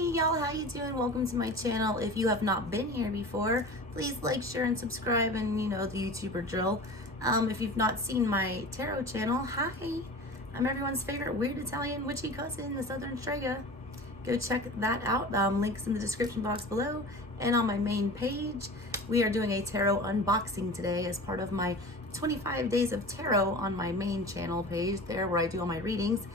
Hey y'all, how you doing? Welcome to my channel. If you have not been here before, please like, share, and subscribe, and you know the YouTuber drill. If you've not seen my tarot channel, hi. I'm everyone's favorite weird Italian witchy cousin, the Southern Strega. Go check that out. Links in the description box below and on my main page. We are doing a tarot unboxing today as part of my 25 days of tarot on my main channel page there where I do all my readings.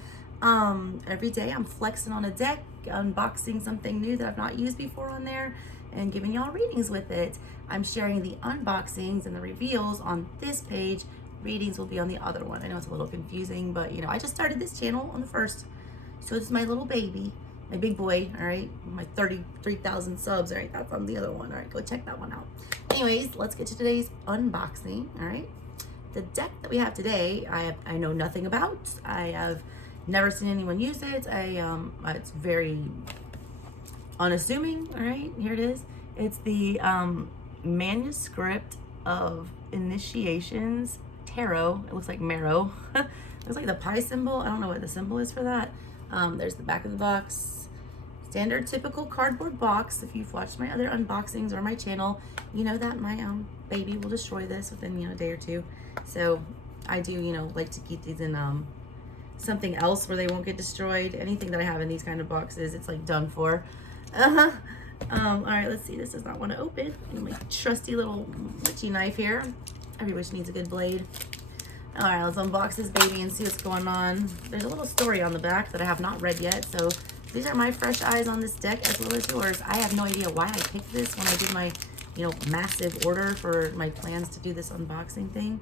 Every day I'm flexing on a deck, unboxing something new that I've not used before on there and giving y'all readings with it. I'm sharing the unboxings and the reveals on this page. Readings will be on the other one. I know it's a little confusing, but you know, I just started this channel on the 1st. So it's my little baby, my big boy, all right? My 33,000 subs, all right? That's on the other one, all right? Go check that one out. Anyways, let's get to today's unboxing, all right? The deck that we have today, I know nothing about. I have never seen anyone use it. It's very unassuming. All right, here it is. It's the Manuscript of Initiations Tarot. It looks like marrow. It looks like the pie symbol. I don't know what the symbol is for that. There's the back of the box. Standard typical cardboard box. If you've watched my other unboxings or my channel, you know that my baby will destroy this within a day or two. So I do like to keep these in something else where they won't get destroyed. Anything that I have in these kind of boxes, it's like done for. All right, let's see. This does not want to open. My trusty little witchy knife here. Every witch needs a good blade. All right, let's unbox this baby and see what's going on. There's a little story on the back that I have not read yet, so these are my fresh eyes on this deck as well as yours. I have no idea why I picked this when I did my massive order for my plans to do this unboxing thing.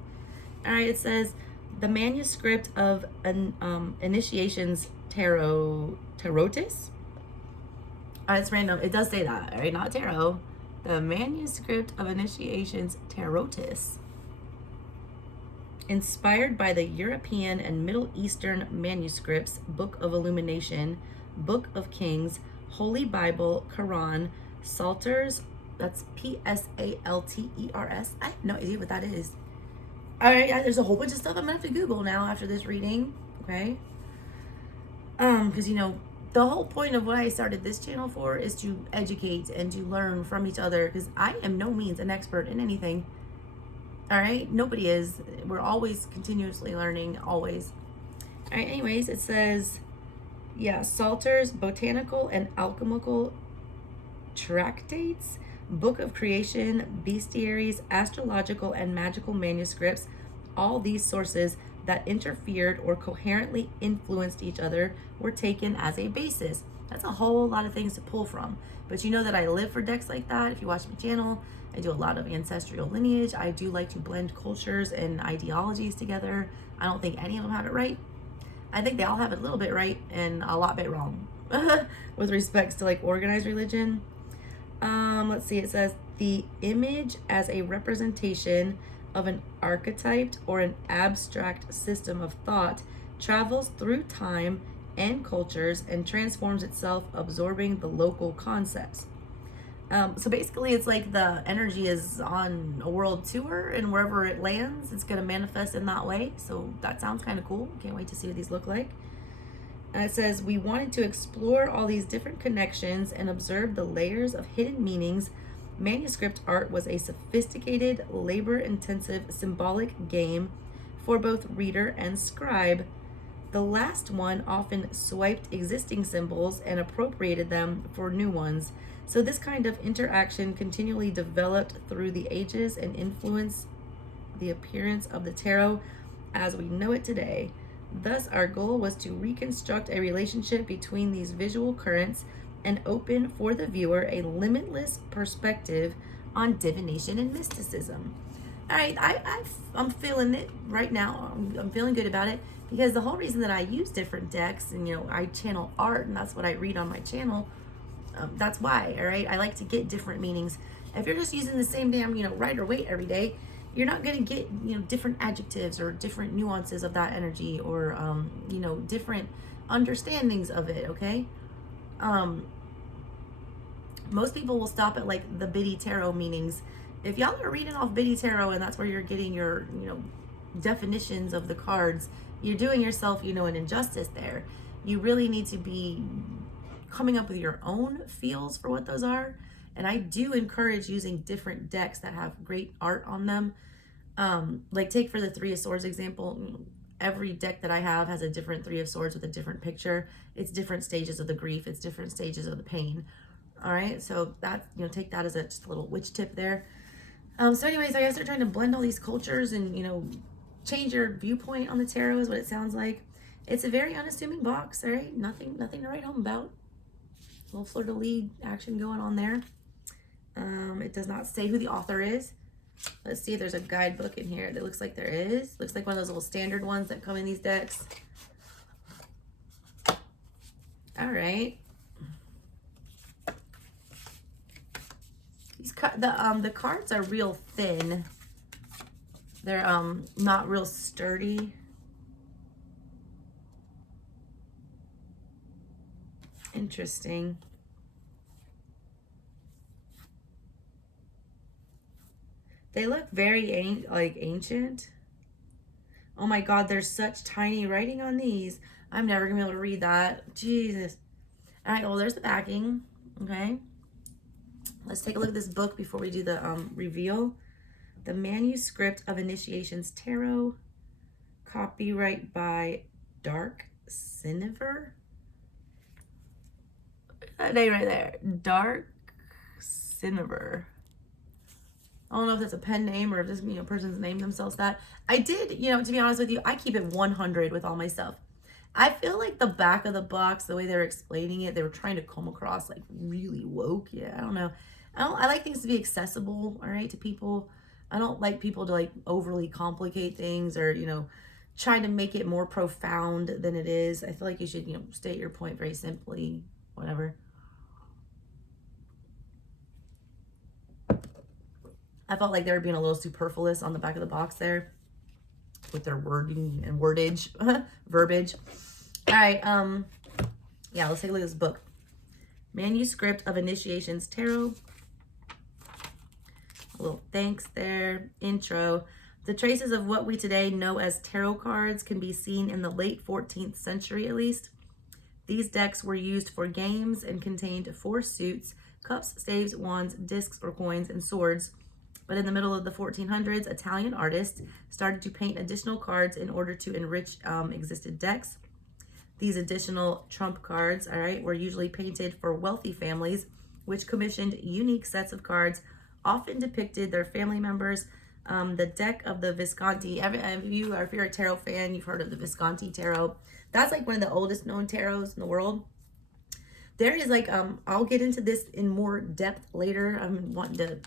All right, it says the Manuscript of Initiations Tarotis. It's random. It does say that, all right? Not tarot. The Manuscript of Initiations Tarotis. Inspired by the European and Middle Eastern manuscripts, Book of Illumination, Book of Kings, Holy Bible, Quran, Psalters. That's Psalters. I have no idea what that is. All right, there's a whole bunch of stuff I'm gonna have to Google now after this reading, okay? Because the whole point of what I started this channel for is to educate and to learn from each other, because I am no means an expert in anything. All right, nobody is. We're always continuously learning, always. All right, anyways, it says, yeah, Psalters, botanical and alchemical tractates, Book of Creation, bestiaries, astrological and magical manuscripts, all these sources that interfered or coherently influenced each other were taken as a basis. That's a whole lot of things to pull from. But you know that I live for decks like that. If you watch my channel, I do a lot of ancestral lineage. I do like to blend cultures and ideologies together. I don't think any of them have it right. I think they all have it a little bit right and a lot bit wrong with respects to organized religion. Let's see, it says the image as a representation of an archetype or an abstract system of thought travels through time and cultures and transforms itself, absorbing the local concepts. So basically it's like the energy is on a world tour, and wherever it lands, it's going to manifest in that way. So that sounds kind of cool. Can't wait to see what these look like. It says, we wanted to explore all these different connections and observe the layers of hidden meanings. Manuscript art was a sophisticated, labor-intensive, symbolic game for both reader and scribe. The last one often swiped existing symbols and appropriated them for new ones. So this kind of interaction continually developed through the ages and influenced the appearance of the tarot as we know it today. Thus, our goal was to reconstruct a relationship between these visual currents and open for the viewer a limitless perspective on divination and mysticism. All right, I'm feeling it right now. I'm feeling good about it, because the whole reason that I use different decks and, I channel art, and that's what I read on my channel, that's why, all right? I like to get different meanings. If you're just using the same damn, Rider Waite every day, you're not going to get, different adjectives or different nuances of that energy, or, different understandings of it, okay? Most people will stop at the Biddy Tarot meanings. If y'all are reading off Biddy Tarot and that's where you're getting your, definitions of the cards, you're doing yourself, an injustice there. You really need to be coming up with your own feels for what those are. And I do encourage using different decks that have great art on them. Like take for the Three of Swords example, every deck that I have has a different Three of Swords with a different picture. It's different stages of the grief. It's different stages of the pain. All right, so that, you know, take that as just a little witch tip there. So anyways, I guess they're trying to blend all these cultures and, you know, change your viewpoint on the tarot is what it sounds like. It's a very unassuming box, all right? Nothing to write home about. A little fleur-de-lis action going on there. It does not say who the author is. Let's see if there's a guidebook in here. It looks like there is. Looks like one of those little standard ones that come in these decks. All right. The cards are real thin. They're not real sturdy. Interesting. They look very ancient. Oh my God, there's such tiny writing on these. I'm never gonna be able to read that. Jesus. All right, well, there's the backing. Okay. Let's take a look at this book before we do the reveal. The Manuscript of Initiations Tarot. Copyright by Dark Siniver. That name right there. Dark Siniver. I don't know if that's a pen name or if this, you know, person's named themselves that. I did, you know, to be honest with you, I keep it 100 with all my stuff. I feel like the back of the box, the way they were explaining it, they were trying to come across like really woke. Yeah, I don't know. I like things to be accessible, all right, to people. I don't like people to like overly complicate things or, you know, try to make it more profound than it is. I feel like you should, you know, state your point very simply, whatever. I felt like they were being a little superfluous on the back of the box there with their wording and wordage, verbiage. All right, yeah, let's take a look at this book. Manuscript of Initiations Tarot. A little thanks there. Intro. The traces of what we today know as tarot cards can be seen in the late 14th century at least. These decks were used for games and contained 4 suits: cups, staves, wands, discs or coins, and swords. But in the middle of the 1400s, Italian artists started to paint additional cards in order to enrich existed decks. These additional trump cards, all right, were usually painted for wealthy families, which commissioned unique sets of cards, often depicted their family members. The deck of the Visconti, if you're a tarot fan, you've heard of the Visconti tarot. That's like one of the oldest known tarots in the world. There is like, I'll get into this in more depth later. I'm wanting to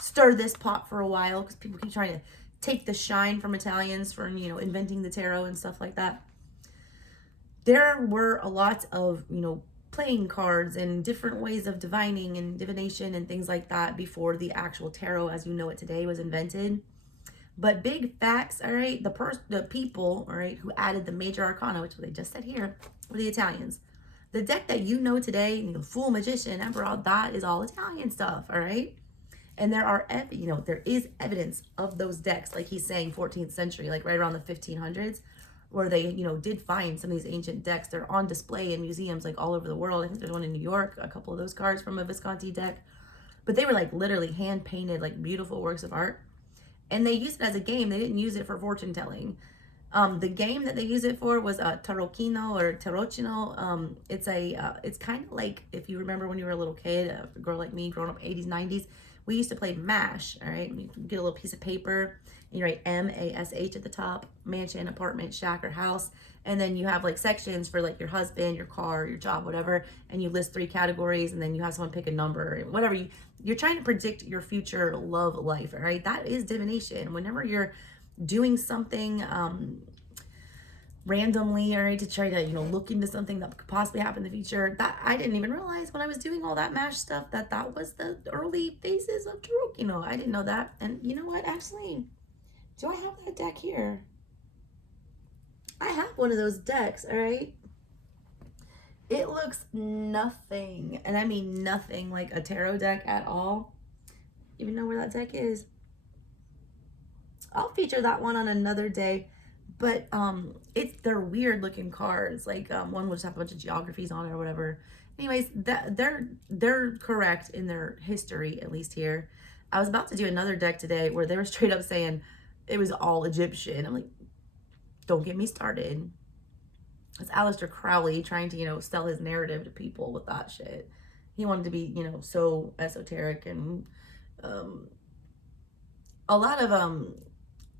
stir this pot for a while because people keep trying to take the shine from Italians for, you know, inventing the tarot and stuff like that. There were a lot of, you know, playing cards and different ways of divining and divination and things like that before the actual tarot as you know it today was invented. But big facts, all right, the people, all right, who added the major arcana, which they just said here, were the Italians. The deck that you know today, you know, Fool, Magician, Emperor, that is all Italian stuff, all right? And there are, you know, there is evidence of those decks, like he's saying 14th century, like right around the 1500s, where they, you know, did find some of these ancient decks. They're on display in museums like all over the world. I think there's one in New York, a couple of those cards from a Visconti deck. But they were like literally hand painted, like beautiful works of art. And they used it as a game. They didn't use it for fortune telling. The game that they use it for was tarocchino or tarocchino. It's kind of like, if you remember when you were a little kid, a girl like me growing up 80s, 90s, we used to play MASH, all right? You get a little piece of paper, and you write M-A-S-H at the top, mansion, apartment, shack, or house. And then you have like sections for like your husband, your car, your job, whatever. And you list 3 categories, and then you have someone pick a number, whatever. You're trying to predict your future love life, all right? That is divination. Whenever you're doing something randomly, all right, to try to, you know, look into something that could possibly happen in the future, that I didn't even realize when I was doing all that MASH stuff that was the early phases of tarot. You know, I didn't know that. And you know what, actually, do I have that deck here? I have one of those decks, all right? It looks nothing, and I mean nothing like a tarot deck at all. Even know where that deck is. I'll feature that one on another day. but they're weird looking cards. Like one will just have a bunch of geographies on it or whatever. Anyways, they're correct in their history, at least here. I was about to do another deck today where they were straight up saying it was all Egyptian. I'm like, don't get me started. It's Aleister Crowley trying to, sell his narrative to people with that shit. He wanted to be, so esoteric, and a lot of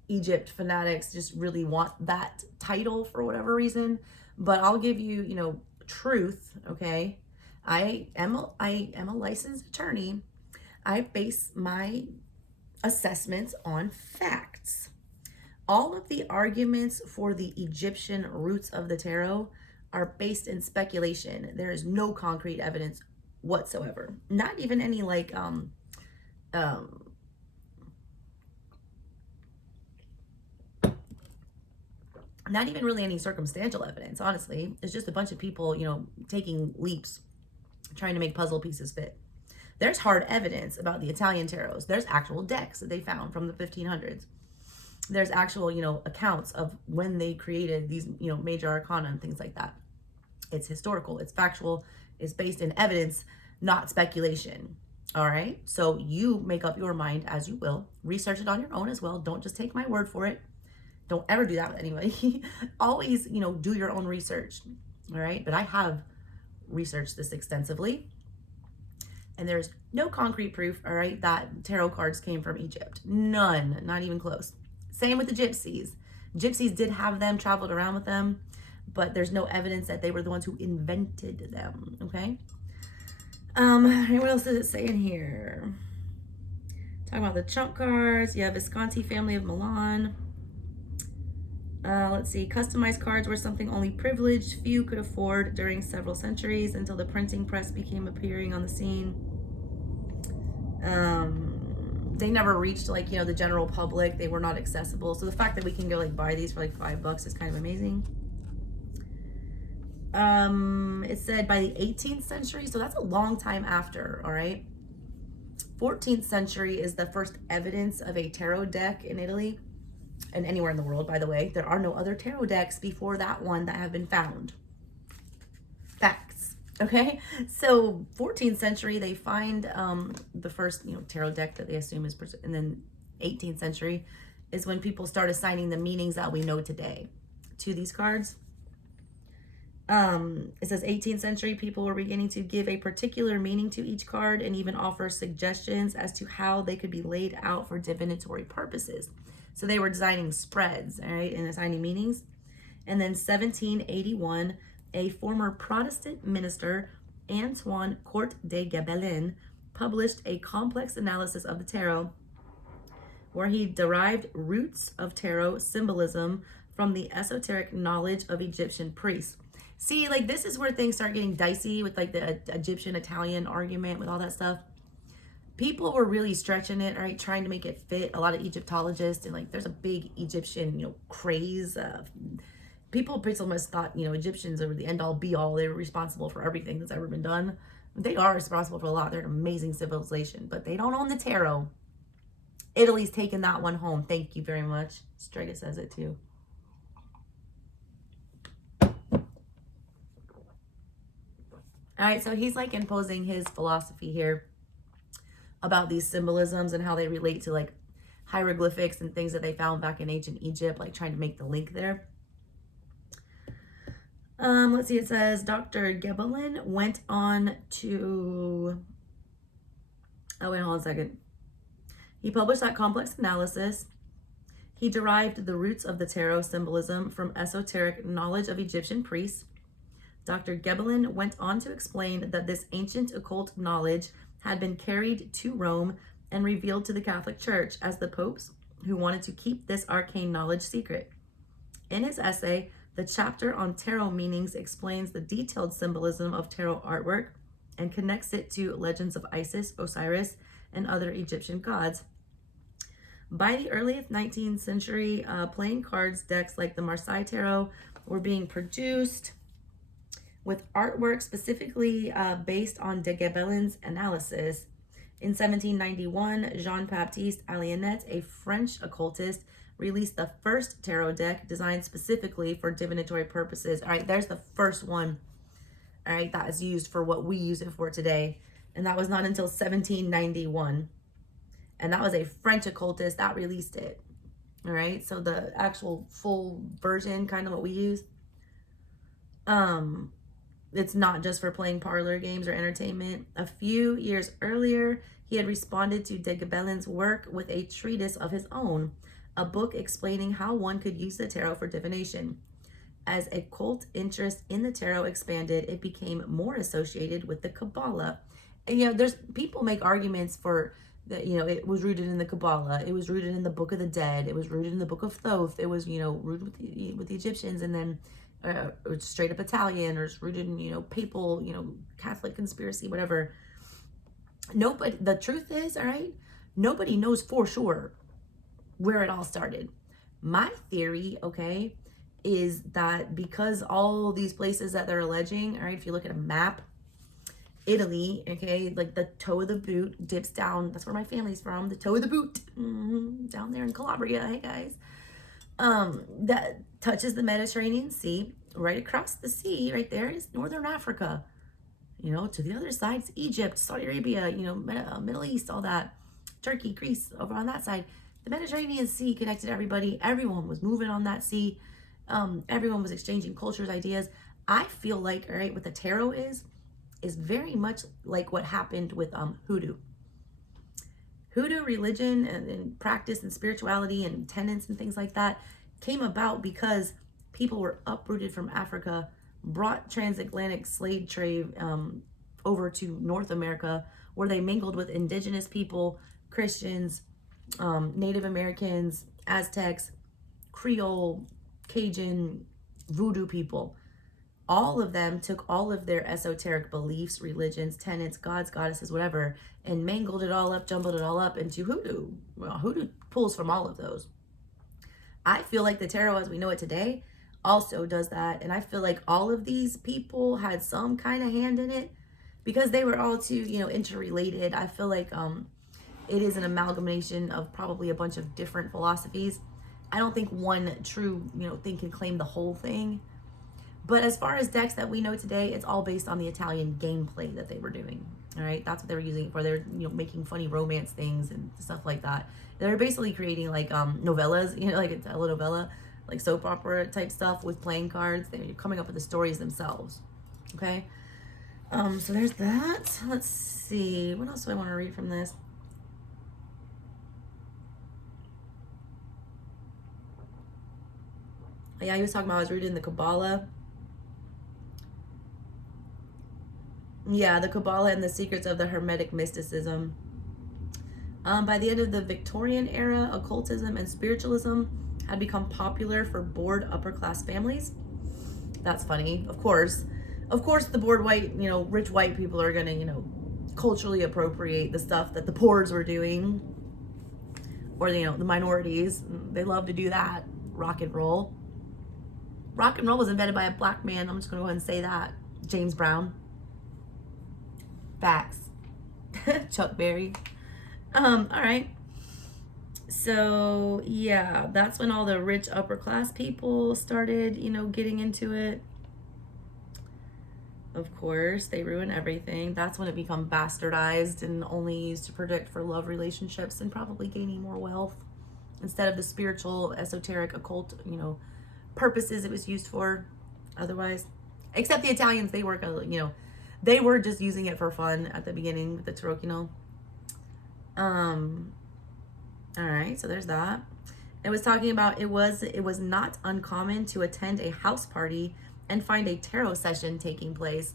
Egypt fanatics just really want that title for whatever reason. But I'll give you, truth, okay? I am a licensed attorney. I base my assessments on facts. All of the arguments for the Egyptian roots of the tarot are based in speculation. There is no concrete evidence whatsoever. Not even any not even really any circumstantial evidence, honestly. It's just a bunch of people, taking leaps, trying to make puzzle pieces fit. There's hard evidence about the Italian tarots. There's actual decks that they found from the 1500s. There's actual, accounts of when they created these, major arcana and things like that. It's historical, it's factual, it's based in evidence, not speculation. All right. So you make up your mind as you will. Research it on your own as well. Don't just take my word for it. Don't ever do that with anybody. Always, do your own research. All right. But I have researched this extensively. And there's no concrete proof, all right, that tarot cards came from Egypt. None, not even close. Same with the gypsies. Gypsies did have them, traveled around with them, but there's no evidence that they were the ones who invented them, okay? What else does it say in here? Talking about the chunk cards. You have Visconti family of Milan. Let's see. Customized cards were something only privileged few could afford during several centuries until the printing press began appearing on the scene. They never reached the general public. They were not accessible. So the fact that we can go buy these for $5 is kind of amazing. It said by the 18th century, so that's a long time after, all right? 14th century is the first evidence of a tarot deck in Italy and anywhere in the world, by the way. There are no other tarot decks before that one that have been found. Facts, okay? So 14th century, they find the first, tarot deck that they assume is, and then 18th century is when people start assigning the meanings that we know today to these cards. It says 18th century people were beginning to give a particular meaning to each card and even offer suggestions as to how they could be laid out for divinatory purposes. So they were designing spreads, all right, and assigning meanings. And then 1781, a former Protestant minister, Antoine Court de Gabelin, published a complex analysis of the tarot where he derived roots of tarot symbolism from the esoteric knowledge of Egyptian priests. See, this is where things start getting dicey with the Egyptian-Italian argument with all that stuff. People were really stretching it, right? Trying to make it fit. A lot of Egyptologists, and there's a big Egyptian, craze. People pretty much thought, Egyptians were the end all be all. They were responsible for everything that's ever been done. They are responsible for a lot. They're an amazing civilization, but they don't own the tarot. Italy's taken that one home. Thank you very much. Strega says it too. All right, so he's imposing his philosophy here about these symbolisms and how they relate to hieroglyphics and things that they found back in ancient Egypt, trying to make the link there. Let's see, it says Dr. Gebelin went on to, hold on a second. He published that complex analysis. He derived the roots of the tarot symbolism from esoteric knowledge of Egyptian priests. Dr. Gebelin went on to explain that this ancient occult knowledge had been carried to Rome and revealed to the Catholic Church as the popes who wanted to keep this arcane knowledge secret. In his essay, the chapter on tarot meanings explains the detailed symbolism of tarot artwork and connects it to legends of Isis, Osiris, and other Egyptian gods. By the early 19th century, playing cards decks like the Marseille Tarot were being produced with artwork specifically based on de Gebelin's analysis. In 1791, Jean-Baptiste Aliénet, a French occultist, released the first tarot deck designed specifically for divinatory purposes. All right, there's the first one. All right, that is used for what we use it for today. And that was not until 1791. And that was a French occultist that released it. All right, so the actual full version, kind of what we use, it's not just for playing parlor games or entertainment. A few years earlier, he had responded to de Gobelins' work with a treatise of his own, a book explaining how one could use the tarot for divination. As occult interest in the tarot expanded, it became more associated with the Kabbalah. And, there's people make arguments for that, it was rooted in the Kabbalah. It was rooted in the Book of the Dead. It was rooted in the Book of Thoth. It was, rooted with the Egyptians, and then straight up Italian, or it's rooted in, papal, Catholic conspiracy, whatever. Nobody, the truth is, all right, nobody knows for sure where it all started. My theory, okay, is that because all these places that they're alleging, all right, if you look at a map, Italy, okay, like the toe of the boot dips down. That's where my family's from. The toe of the boot, down there in Calabria. Hey guys, that touches the Mediterranean Sea. Right across the sea, right there is Northern Africa. To the other side, it's Egypt, Saudi Arabia. Middle East, all that. Turkey, Greece, over on that side. The Mediterranean Sea connected everybody. Everyone was moving on that sea. Everyone was exchanging cultures, ideas. I feel like, all right, what the tarot is very much like what happened with hoodoo. Hoodoo religion and practice and spirituality and tenets and things like that came about because people were uprooted from Africa, brought transatlantic slave trade over to North America, where they mingled with indigenous people, Christians, Native Americans, Aztecs, Creole, Cajun, voodoo people. All of them took all of their esoteric beliefs, religions, tenets, gods, goddesses, whatever, and mangled it all up, jumbled it all up into hoodoo. Well, hoodoo pulls from all of those. I feel like the tarot as we know it today also does that. And I feel like all of these people had some kind of hand in it because they were all too, interrelated. I feel like it is an amalgamation of probably a bunch of different philosophies. I don't think one true, thing can claim the whole thing. But as far as decks that we know today, it's all based on the Italian gameplay that they were doing. All right, that's what they were using it for. They're making funny romance things and stuff like that. They're basically creating like novellas, like a telenovela, like soap opera type stuff with playing cards. They're coming up with the stories themselves. Okay, so there's that. Let's see, what else do I want to read from this? Yeah, he was talking about I was rooted in the Kabbalah. Yeah, the Kabbalah and the secrets of the Hermetic mysticism. By the end of the Victorian era, occultism and spiritualism had become popular for bored upper-class families. That's funny. Of course, the bored white, rich white people are going to, culturally appropriate the stuff that the poors were doing. Or, the minorities. They love to do that. Rock and roll. Rock and roll was invented by a black man. I'm just going to go ahead and say that. James Brown. Facts. Chuck Berry. All right. So, yeah, that's when all the rich upper class people started, getting into it. Of course, they ruin everything. That's when it becomes bastardized and only used to predict for love relationships and probably gaining more wealth instead of the spiritual, esoteric, occult, purposes it was used for otherwise. Except the Italians, they work, they were just using it for fun at the beginning with the tarot, all right, so there's that. It was talking about it was not uncommon to attend a house party and find a tarot session taking place.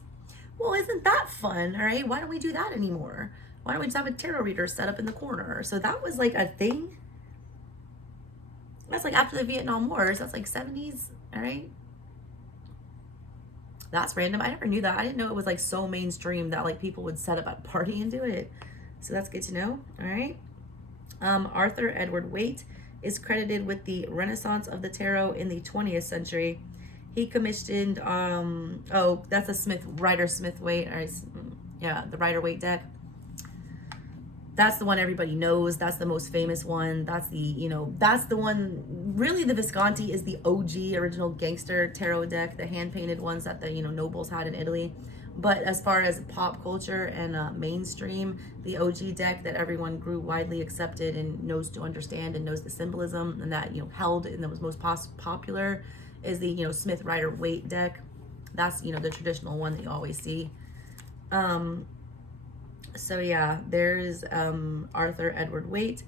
Well, isn't that fun? All right, why don't we do that anymore? Why don't we just have a tarot reader set up in the corner? So that was like a thing. That's like after the Vietnam Wars. That's like 70s, all right? That's random. I never knew that. I didn't know it was like so mainstream that like people would set up a party and do it. So that's good to know, all right? Arthur Edward Waite is credited with the Renaissance of the Tarot in the 20th century. He commissioned, that's a Rider-Smith Waite, or yeah, the Rider-Waite deck. That's the one everybody knows. That's the most famous one. That's the, you know, that's the one. Really, the Visconti is the OG original gangster tarot deck, the hand painted ones that the, you know, nobles had in Italy. But as far as pop culture and mainstream, the OG deck that everyone grew widely accepted and knows to understand and knows the symbolism and that, you know, held and that was most popular is the, you know, Smith Rider Waite deck. That's, you know, the traditional one that you always see. So yeah, there's Arthur Edward Waite.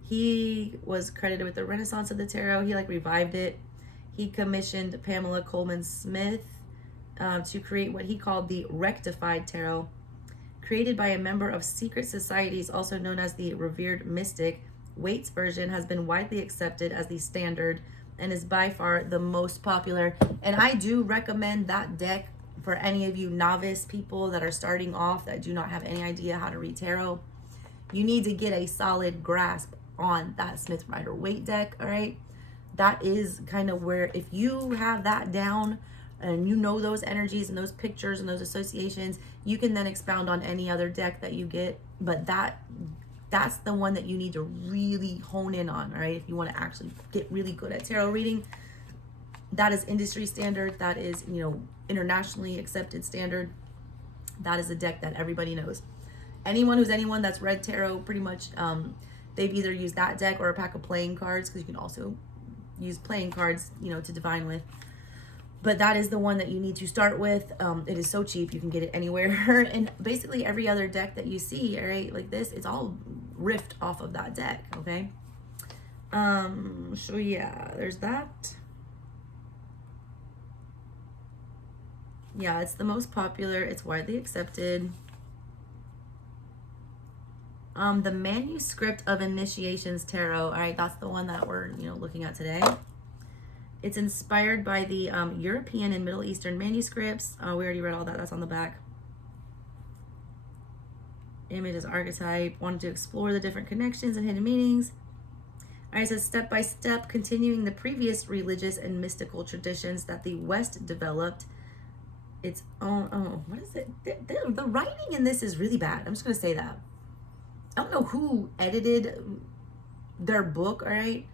He was credited with the Renaissance of the Tarot. He like revived it. He commissioned Pamela Coleman Smith to create what he called the Rectified Tarot, created by a member of secret societies, also known as the Revered Mystic. Waite's version has been widely accepted as the standard and is by far the most popular. And I do recommend that deck for any of you novice people that are starting off that do not have any idea how to read tarot. You need to get a solid grasp on that Smith Rider Waite deck, all right? That is kind of where, if you have that down and you know those energies and those pictures and those associations, you can then expound on any other deck that you get. But that's the one that you need to really hone in on, all right? If you want to actually get really good at tarot reading, that is industry standard. That is, you know, internationally accepted standard. That is a deck that everybody knows. Anyone that's read tarot, pretty much, they've either used that deck or a pack of playing cards, because you can also use playing cards, you know, to divine with. But that is the one that you need to start with. It is so cheap, you can get it anywhere. And basically every other deck that you see, all right, like this, it's all riffed off of that deck, okay? So yeah, there's that. Yeah, it's the most popular. It's widely accepted. The Manuscript of Initiations Tarot. All right, that's the one that we're, you know, looking at today. It's inspired by the European and Middle Eastern manuscripts. We already read all that. That's on the back. Image is archetype. Wanted to explore the different connections and hidden meanings. All right, so step by step, continuing the previous religious and mystical traditions that the West developed its own. Oh, what is it? The writing in this is really bad. I'm just going to say that. I don't know who edited their book, all right,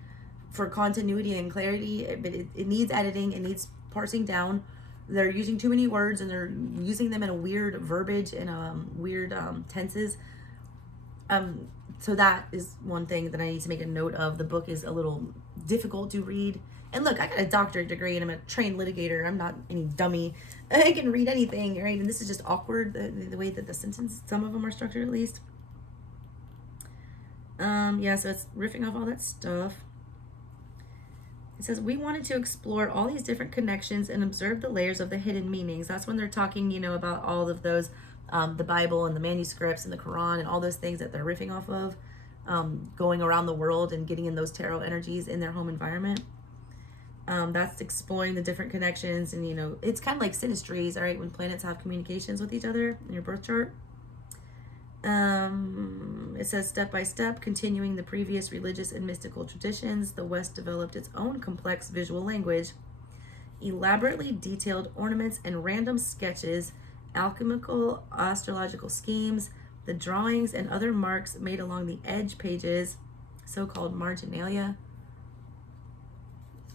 for continuity and clarity, but it needs editing. It needs parsing down. They're using too many words and they're using them in a weird verbiage and weird tenses. So that is one thing that I need to make a note of. The book is a little difficult to read. And look, I got a doctorate degree and I'm a trained litigator. I'm not any dummy. I can read anything, right? And this is just awkward, the way that the sentence, some of them are structured at least. Yeah, so it's riffing off all that stuff. It says, we wanted to explore all these different connections and observe the layers of the hidden meanings. That's when they're talking, you know, about all of those, the Bible and the manuscripts and the Quran and all those things that they're riffing off of, going around the world and getting in those tarot energies in their home environment. That's exploring the different connections. And, you know, it's kind of like synastries, all right, when planets have communications with each other in your birth chart. It says, step by step, continuing the previous religious and mystical traditions, the West developed its own complex visual language. Elaborately detailed ornaments and random sketches, alchemical astrological schemes, the drawings and other marks made along the edge pages, so-called marginalia.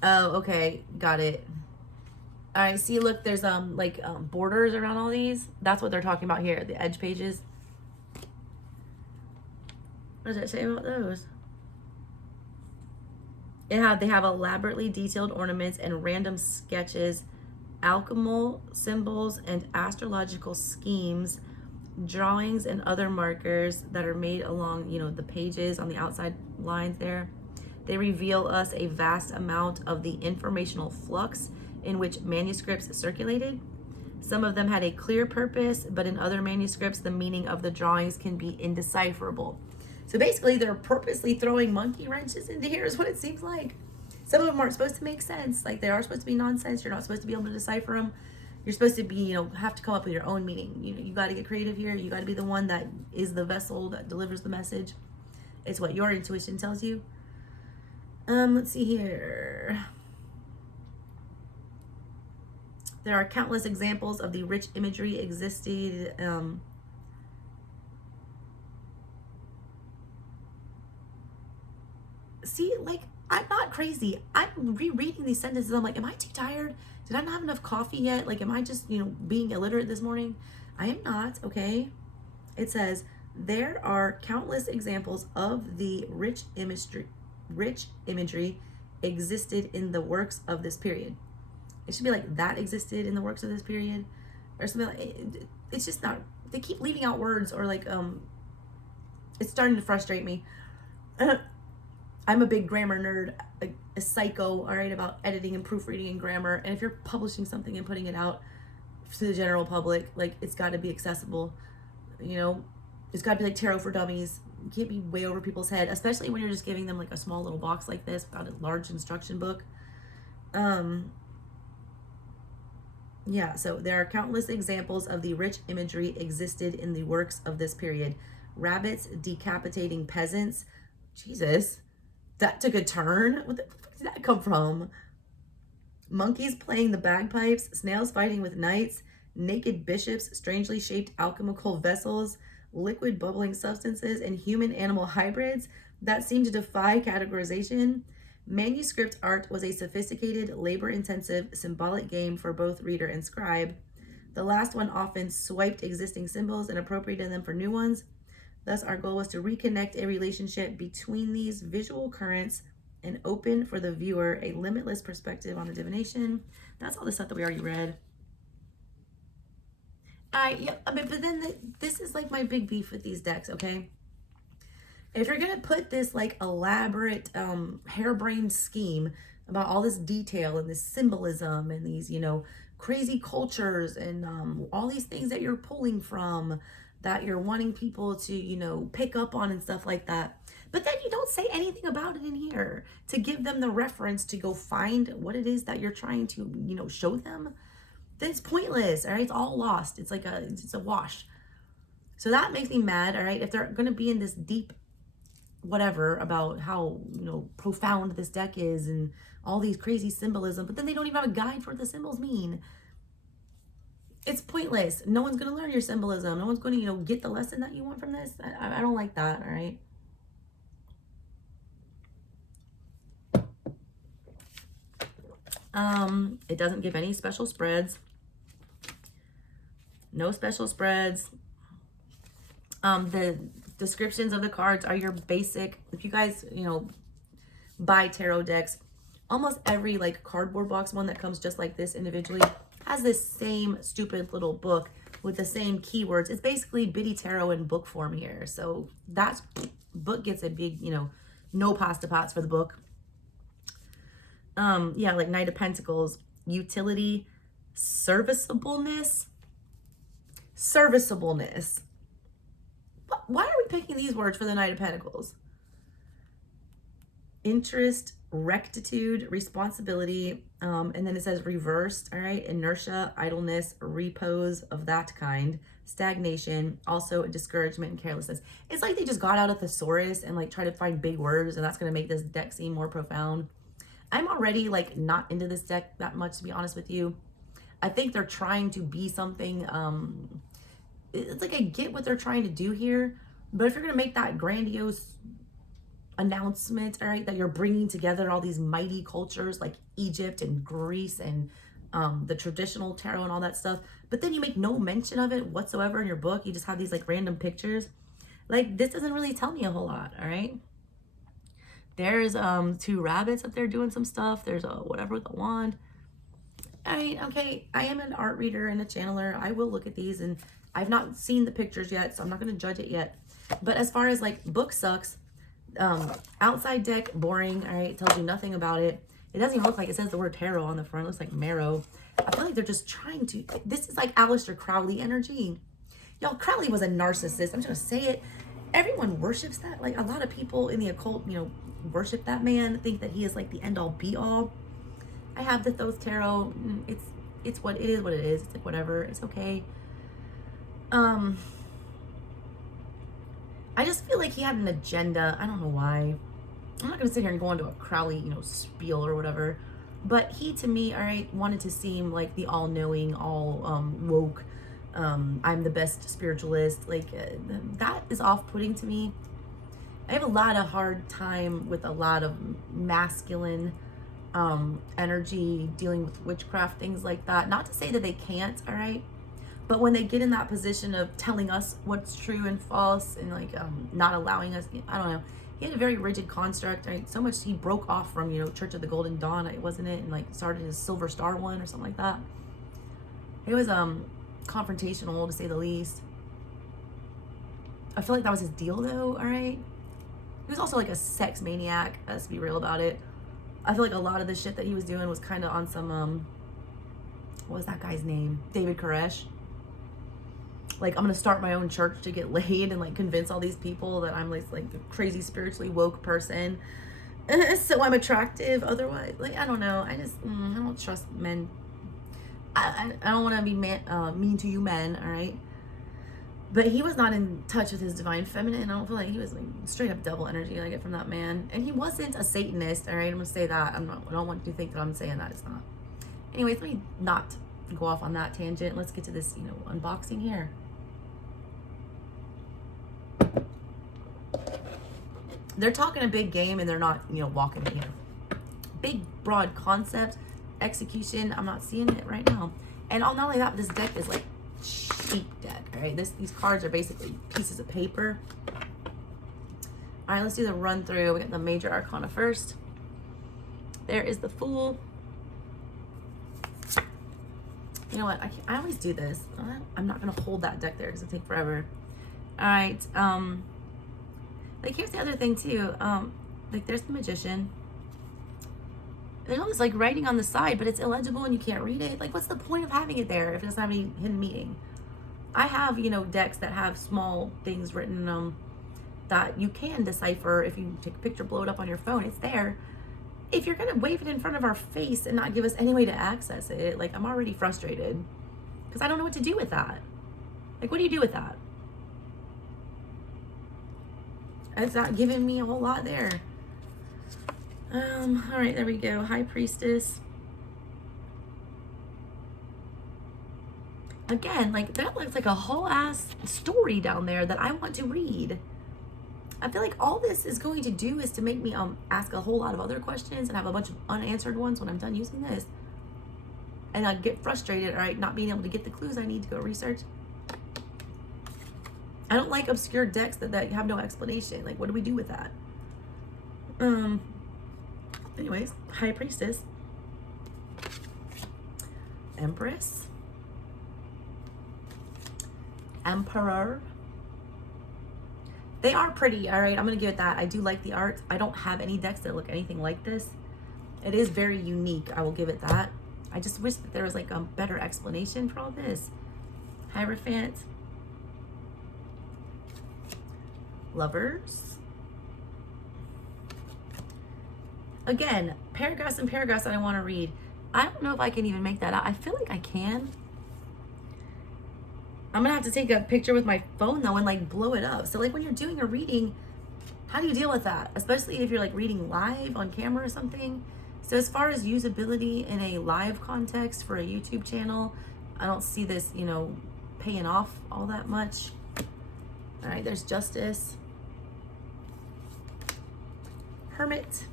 Oh, okay, got it. All right, see, look, there's borders around all these. That's what they're talking about here, the edge pages. What does it say about those? They have elaborately detailed ornaments and random sketches, alchemical symbols and astrological schemes, drawings and other markers that are made along, you know, the pages on the outside lines there. They reveal us a vast amount of the informational flux in which manuscripts circulated. Some of them had a clear purpose, but in other manuscripts, the meaning of the drawings can be indecipherable. So basically, they're purposely throwing monkey wrenches into here is what it seems like. Some of them aren't supposed to make sense. Like, they are supposed to be nonsense. You're not supposed to be able to decipher them. You're supposed to be, you know, have to come up with your own meaning. You got to get creative here. You got to be the one that is the vessel that delivers the message. It's what your intuition tells you. Let's see here. There are countless examples of the rich imagery existed see, like, I'm not crazy. I'm rereading these sentences. I'm like, am I too tired? Did I not have enough coffee yet? Like, am I just, being illiterate this morning? I am not, okay? It says, there are countless examples of the rich imagery existed in the works of this period. It should be like, that existed in the works of this period, or something like. It's just not. They keep leaving out words, or like, it's starting to frustrate me. I'm a big grammar nerd, a psycho, all right, about editing and proofreading and grammar. And if you're publishing something and putting it out to the general public, like, it's got to be accessible. It's got to be like tarot for dummies. You can't be way over people's head, especially when you're just giving them like a small little box like this without a large instruction book. Yeah, so there are countless examples of the rich imagery existed in the works of this period. Rabbits decapitating peasants. Jesus, that took a turn. What the fuck did that come from? Monkeys playing the bagpipes, snails fighting with knights, naked bishops, strangely shaped alchemical vessels, liquid bubbling substances, and human-animal hybrids that seem to defy categorization. Manuscript art was a sophisticated, labor-intensive, symbolic game for both reader and scribe. The last one often swiped existing symbols and appropriated them for new ones. Thus, our goal was to reconnect a relationship between these visual currents and open for the viewer a limitless perspective on the divination. That's all the stuff that we already read. But then this is like my big beef with these decks, okay? If you're gonna put this like elaborate, harebrained scheme about all this detail and this symbolism and these, crazy cultures and all these things that you're pulling from, that you're wanting people to, pick up on and stuff like that. But then you don't say anything about it in here to give them the reference to go find what it is that you're trying to, show them. Then it's pointless, all right? It's all lost. It's like it's a wash. So that makes me mad, all right? If they're going to be in this deep whatever about how, profound this deck is and all these crazy symbolism, but then they don't even have a guide for what the symbols mean. It's pointless. No one's going to learn your symbolism. No one's going to, get the lesson that you want from this. I don't like that, all right? It doesn't give any special spreads. No special spreads. The descriptions of the cards are your basic. If you guys, buy tarot decks, almost every like cardboard box one that comes just like this individually has this same stupid little book with the same keywords. It's basically Bitty Tarot in book form here. So that book gets a big, no pasta pots for the book. Yeah, like Knight of Pentacles, utility, serviceableness. Why are we picking these words for the Knight of Pentacles? Interest, rectitude, responsibility, and then it says reversed, all right? Inertia, idleness, repose of that kind, stagnation, also discouragement and carelessness. It's like they just got out a thesaurus and like try to find big words, and that's going to make this deck seem more profound. I'm already like not into this deck that much, to be honest with you. I think they're trying to be something, it's like I get what they're trying to do here, but if you're going to make that grandiose announcement, all right, that you're bringing together all these mighty cultures like Egypt and Greece and the traditional tarot and all that stuff, but then you make no mention of it whatsoever in your book, you just have these like random pictures, like this doesn't really tell me a whole lot, all right? There's two rabbits up there doing some stuff. There's a whatever with a wand. Okay, I am an art reader and a channeler. I will look at these, and I've not seen the pictures yet, so I'm not going to judge it yet. But as far as like book sucks, outside deck, boring, all right, tells you nothing about it. It doesn't even look like it says the word tarot on the front. It looks like marrow. I feel like they're just trying to, this is like Aleister Crowley energy. Y'all, Crowley was a narcissist. I'm just going to say it. Everyone worships that. Like a lot of people in the occult, worship that man, think that he is like the end all be all. I have the Thoth Tarot. It's what it is, what it is. It's like whatever. It's okay. I just feel like he had an agenda. I don't know why. I'm not gonna sit here and go into a Crowley, spiel or whatever. But he, to me, all right, wanted to seem like the all-knowing, all woke. I'm the best spiritualist. Like that is off-putting to me. I have a lot of hard time with a lot of masculine energy, dealing with witchcraft, things like that. Not to say that they can't, all right? But when they get in that position of telling us what's true and false, and like not allowing us, I don't know. He had a very rigid construct, right? So much he broke off from, you know, Church of the Golden Dawn, wasn't it? And like started his Silver Star one or something like that. It was confrontational, to say the least. I feel like that was his deal though, all right? He was also like a sex maniac, let's be real about it. I feel like a lot of the shit that he was doing was kind of on some, what was that guy's name? David Koresh. Like, I'm gonna start my own church to get laid and like convince all these people that I'm like a crazy spiritually woke person. So I'm attractive otherwise. Like, I don't know. I just, I don't trust men. I don't want to be mean to you men, all right? But he was not in touch with his divine feminine. I don't feel like he was like straight up devil energy I get from that man. And he wasn't a Satanist, all right? I'm gonna say that. I don't want you to think that I'm saying that. It's not. Anyways, let me not go off on that tangent. Let's get to this, you know, unboxing here. They're talking a big game and they're not, you know, walking it here. Big, broad concept, execution. I'm not seeing it right now. And not only that, this deck is like cheap deck, all right? These cards are basically pieces of paper. All right, let's do the run through. We got the major arcana first. There is the Fool. You know what? I always do this. I'm not gonna hold that deck there because it'll take forever. All right. Like here's the other thing too. Like there's the Magician. There's all this like writing on the side, but it's illegible and you can't read it. Like, what's the point of having it there if it doesn't have any hidden meaning? I have, you know, decks that have small things written in them that you can decipher if you take a picture, blow it up on your phone. It's there. If you're gonna wave it in front of our face and not give us any way to access it, like I'm already frustrated because I don't know what to do with that. Like, what do you do with that? It's not giving me a whole lot there. All right, there we go. High Priestess. Again, like that looks like a whole ass story down there that I want to read. I feel like all this is going to do is to make me ask a whole lot of other questions and have a bunch of unanswered ones when I'm done using this. And I get frustrated, all right, not being able to get the clues I need to go research. I don't like obscure decks that have no explanation. Like, what do we do with that? Anyways, High Priestess. Empress. Emperor. They are pretty, all right? I'm going to give it that. I do like the art. I don't have any decks that look anything like this. It is very unique. I will give it that. I just wish that there was like a better explanation for all this. Hierophant. Lovers. Again, paragraphs and paragraphs that I want to read. I don't know if I can even make that out. I feel like I can. I'm gonna have to take a picture with my phone though and like blow it up. So like when you're doing a reading, how do you deal with that? Especially if you're like reading live on camera or something. So as far as usability in a live context for a YouTube channel, I don't see this, you know, paying off all that much. All right, there's Justice. Hermit.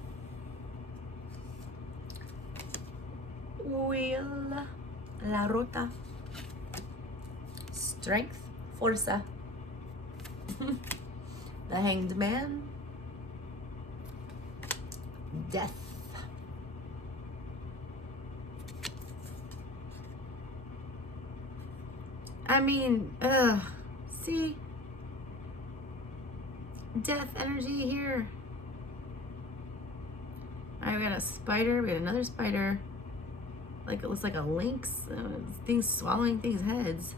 Wheel. La Rota. Strength. Forza. The Hanged Man. Death. I mean, see? Death energy here. All right, we got a spider. We got another spider. Like, it looks like a lynx. Things swallowing things' heads.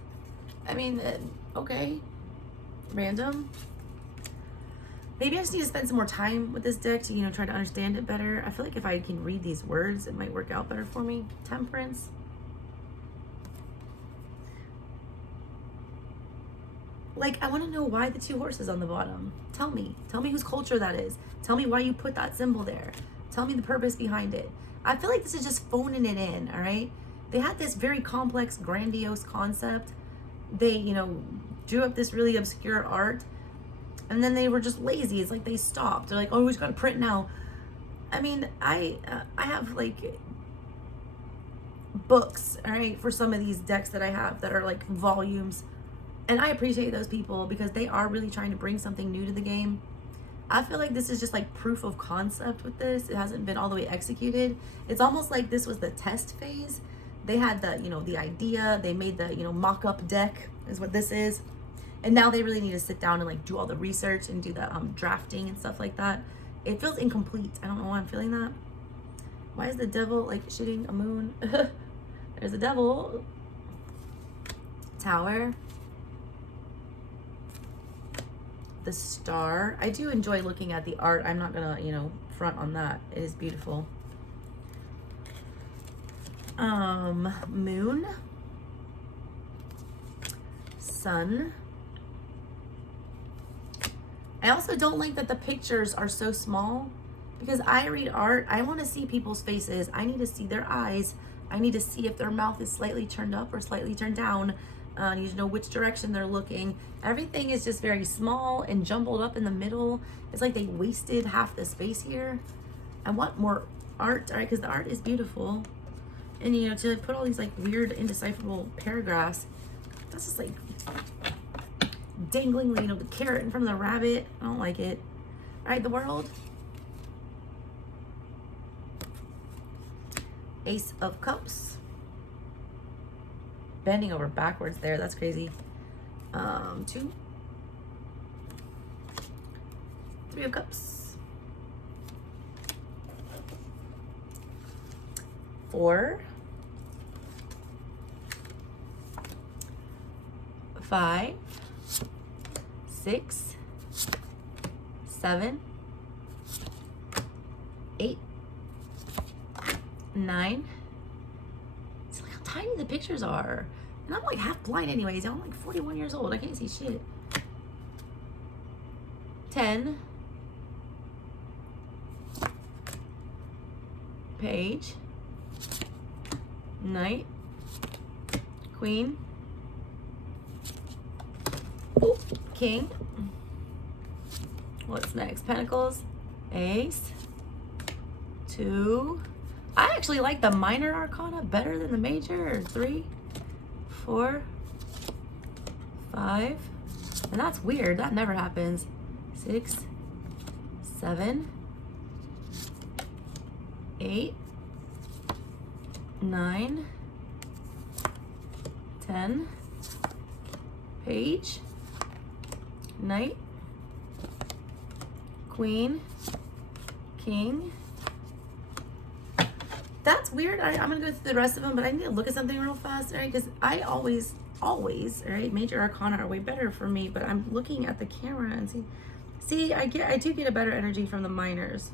I mean, okay. Random. Maybe I just need to spend some more time with this deck to, you know, try to understand it better. I feel like if I can read these words, it might work out better for me. Temperance. Like, I want to know why the two horses on the bottom. Tell me. Tell me whose culture that is. Tell me why you put that symbol there. Tell me the purpose behind it. I feel like this is just phoning it in, all right? They had this very complex, grandiose concept. They, you know, drew up this really obscure art. And then they were just lazy. It's like they stopped. They're like, oh, we just got to print now. I mean, I have like books, all right, for some of these decks that I have that are like volumes. And I appreciate those people because they are really trying to bring something new to the game. I feel like this is just like proof of concept with this. It hasn't been all the way executed. It's almost like this was the test phase. They had the, you know, the idea. They made the, you know, mock-up deck is what this is. And now they really need to sit down and like do all the research and do the drafting and stuff like that. It feels incomplete. I don't know why I'm feeling that. Why is the devil like shooting a moon? There's a devil. Tower. The star. I do enjoy looking at the art. I'm not gonna, you know, front on that. It is beautiful. Moon. Sun. I also don't like that the pictures are so small because I read art. I want to see people's faces. I need to see their eyes. I need to see if their mouth is slightly turned up or slightly turned down. I need to know which direction they're looking. Everything is just very small and jumbled up in the middle. It's like they wasted half the space here. I want more art, all right, because the art is beautiful. And, you know, to put all these like weird indecipherable paragraphs, that's just like dangling, you know, the carrot in front of the rabbit. I don't like it. All right, the world. Ace of Cups. Bending over backwards there. That's crazy. 2. 3 of Cups. 4. 5. 6. 7. 8. 9. See how tiny the pictures are. And I'm like half blind anyways. I'm like 41 years old. I can't see shit. 10. Page. Knight. Queen. Ooh, King. What's next? Pentacles. Ace. 2. I actually like the minor arcana better than the major. 3, 4, 5. And that's weird. That never happens. 6, 7, 8, 9, 10. Page. Knight. Queen. King. That's weird. I'm going to go through the rest of them, but I need to look at something real fast, all right? Because I always, all right, major arcana are way better for me, but I'm looking at the camera and see, I do get a better energy from the minors.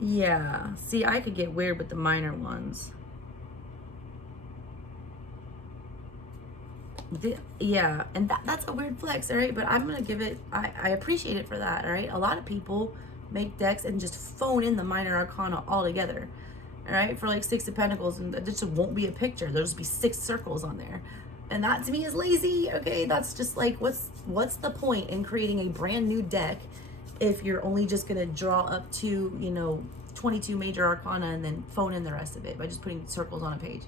Yeah, see, I could get weird with the minor ones. Yeah, and that's a weird flex, all right? But I'm gonna give it, I appreciate it for that, all right? A lot of people make decks and just phone in the minor arcana altogether, all right? For like 6 of Pentacles, and there just won't be a picture. There'll just be 6 circles on there. And that to me is lazy, okay? That's just like, what's the point in creating a brand new deck if you're only just gonna draw up to, you know, 22 major arcana and then phone in the rest of it by just putting circles on a page?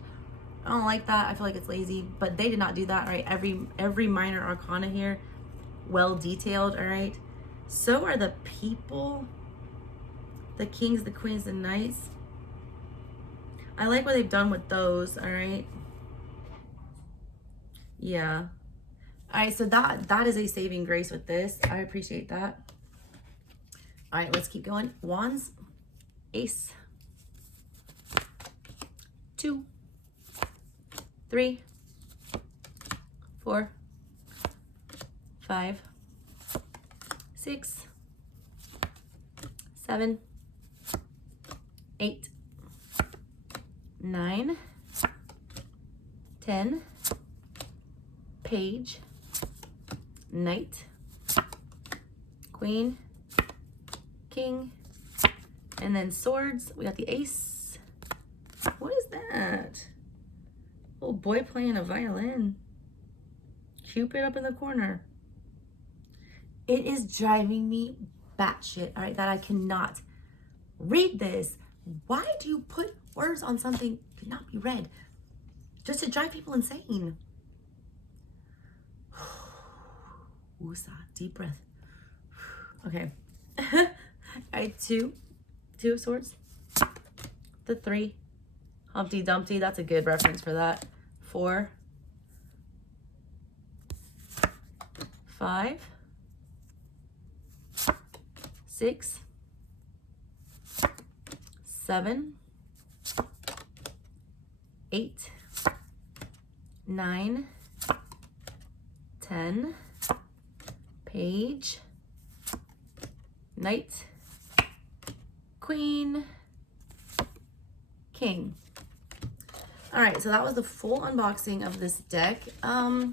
I don't like that. I feel like it's lazy, but they did not do that, all right? Every minor arcana here, well detailed, all right? So are the people, the kings, the queens, the knights. I like what they've done with those, all right? Yeah. All right, so that is a saving grace with this. I appreciate that. All right, let's keep going. Wands, ace, 2, 3, 4, 5, 6, 7, 8, 9, 10, page, knight, queen, king, and then swords. We got the ace. What is that? Little boy playing a violin. Cupid up in the corner. It is driving me batshit, all right, that I cannot read this. Why do you put words on something that cannot be read? Just to drive people insane. Woosah, deep breath. Okay. All right, two of swords. The 3. Humpty Dumpty, that's a good reference for that. 4. 5. 6. 7. 8. 9. 10. Page. Knight. Queen. King. All right, so that was the full unboxing of this deck. All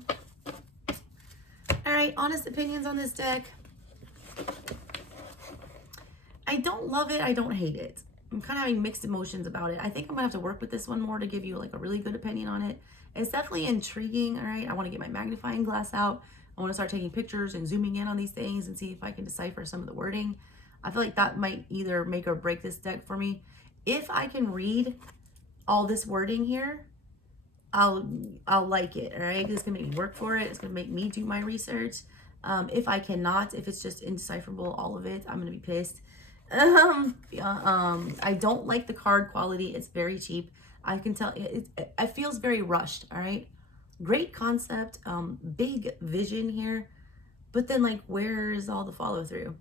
right, honest opinions on this deck. I don't love it, I don't hate it. I'm kind of having mixed emotions about it. I think I'm gonna have to work with this one more to give you like a really good opinion on it. It's definitely intriguing, all right? I wanna get my magnifying glass out. I wanna start taking pictures and zooming in on these things and see if I can decipher some of the wording. I feel like that might either make or break this deck for me. If I can read all this wording here, I'll like it, all right? It's gonna make me work for it. It's gonna make me do my research. If I cannot, if it's just indecipherable, all of it, I'm gonna be pissed. I don't like the card quality. It's very cheap. I can tell it feels very rushed, all right? Great concept, big vision here, but then like, where's all the follow through?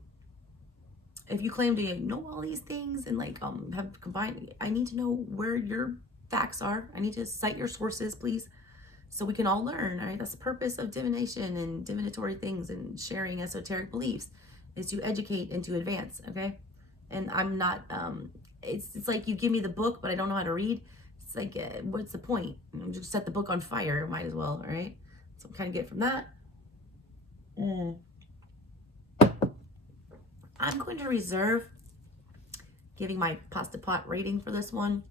If you claim to know all these things and like have combined, I need to know where your facts are. I need to cite your sources, please, so we can all learn. All right, that's the purpose of divination and divinatory things and sharing esoteric beliefs, is to educate and to advance. Okay, and I'm not. It's like you give me the book, but I don't know how to read. It's like, what's the point? Just set the book on fire. Might as well. All right. So I'm kind of get from that. I'm going to reserve giving my pasta pot rating for this one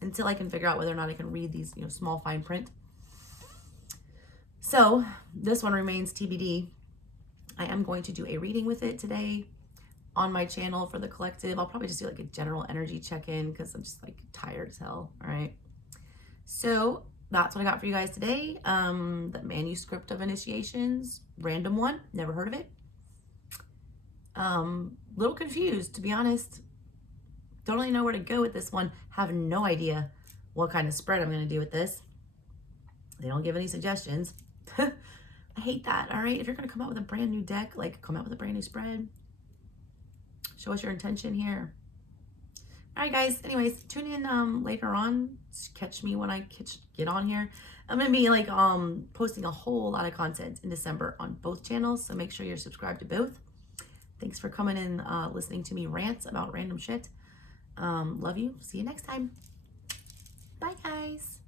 until I can figure out whether or not I can read these, small fine print. So this one remains TBD. I am going to do a reading with it today on my channel for the collective. I'll probably just do like a general energy check-in because I'm just like tired as hell. All right. So that's what I got for you guys today. The Manuscript of Initiations, random one, never heard of it. Little confused, to be honest. Don't really know where to go with this one. Have no idea what kind of spread I'm going to do with this. They don't give any suggestions. I hate that. All right. If you're going to come out with a brand new deck, like come out with a brand new spread. Show us your intention here. All right, guys. Anyways, tune in later on. Catch me when I get on here. I'm going to be like posting a whole lot of content in December on both channels. So make sure you're subscribed to both. Thanks for coming and listening to me rant about random shit. Love you. See you next time. Bye, guys.